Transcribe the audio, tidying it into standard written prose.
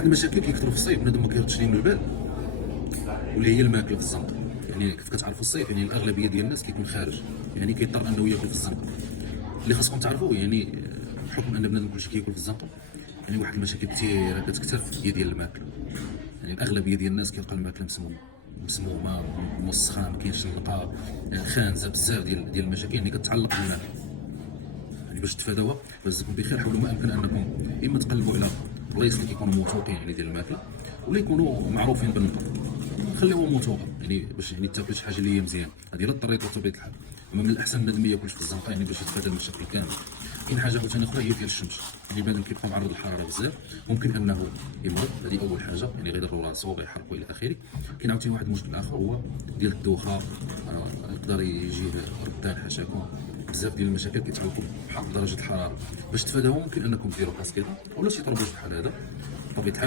واحد المشاكل كيكثروا في الصيف بنادم ما كيردش ليهم البال، واللي هي الماكله في الزنقه. يعني كيف كتعرفوا الصيف يعني الاغلبيه ديال الناس كيكون خارج، يعني كيضطر انه ياكل في الزنقه. اللي خاصكم تعرفوا يعني بحكم ان بنادم كلشي كياكل في الزنقه، يعني واحد المشاكل كثيره كتكثر هي ديال الماكله. يعني الاغلبيه ديال الناس كيلقى الماكله مسمومه، موسخه، ما كاينش النقاء، خانزه، بزاف ديال المشاكل يعني كتعلق بالماكله. يعني باش تفاداوها، باش تكون بخير، حاولوا ما امكن انكم اما تقلبوا على بلايص اللي كيكونوا موثوقين يعني ديال الماكله، ولا يكونوا معروفين بالنقاء. خليوها موثوقه يعني باش يعني تاكل شي حاجه اللي هي مزيان، هذه الا اضطريتوا بطبيعه الحال. اما من الاحسن بنادم ما ياكلش في الزنقه يعني باش يتفادى المشاكل كامله. كاين حاجه ثاني اخرى هي ديال الشمس. يعني بنادم كيبقى معرض للحراره بزاف، ممكن انه يمرض، هذه اول حاجه، يعني غيضر راسو غيحرقوا الى اخره. كاين عاوتاني واحد المشكل اخر هو ديال الدوخه، يقدر يجيه ردان حاشاكم. بزاف ديال المشاكل كيتعلقوا بحق درجه الحراره. باش تفاداوها ممكن انكم ديروا كاسكيطه ولا شي طربوش بحال هذا بطبيعه الحال.